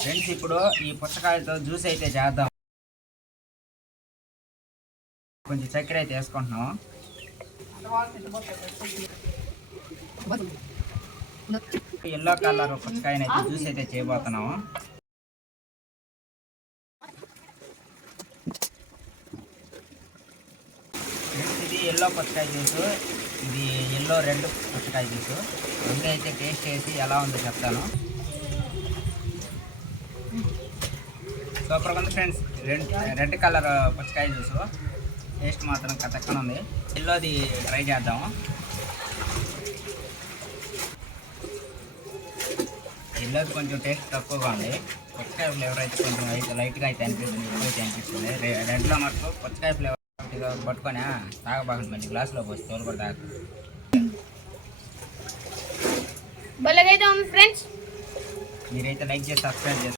Friends ఇప్పుడు ఈ పుచ్చకాయలతో juice అయితే చేద్దాం. కొంచెం చక్కెర అయితే వేసుకుంటున్నాం. ఎల్లో కలర్ పుచ్చకాయని అయితే జ్యూస్ అయితే చేయబోతున్నాము. ఇది ఎల్లో పుచ్చకాయ జ్యూసు, ఇది ఎల్లో రెడ్ పుచ్చకాయ జ్యూసు. రెండు అయితే టేస్ట్ చేసి ఎలా ఉందో చెప్తాను. సూపర్గా ఉంది ఫ్రెండ్స్. రెడ్ కలర్ పుచ్చకాయ జ్యూసు టేస్ట్ మాత్రం కతక్కన ఉంది. ఎల్లోది ట్రై చేద్దాము. ఎల్లోది కొంచెం టేస్ట్ తక్కువగా ఉంది. పుచ్చకాయ ఫ్లేవర్ అయితే కొంచెం లైట్గా అయితే అనిపిస్తుంది, ఎక్కువైతే అనిపిస్తుంది. రెడ్లో మటుకు పుచ్చకాయ ఫ్లేవర్ పట్టుకొని తాగబాకండి, మంచి గ్లాసులో పోసి తోలు కూడా తాగుతుంది. మీరైతే లైక్ చేసి సబ్స్క్రైబ్ చేసుకోండి.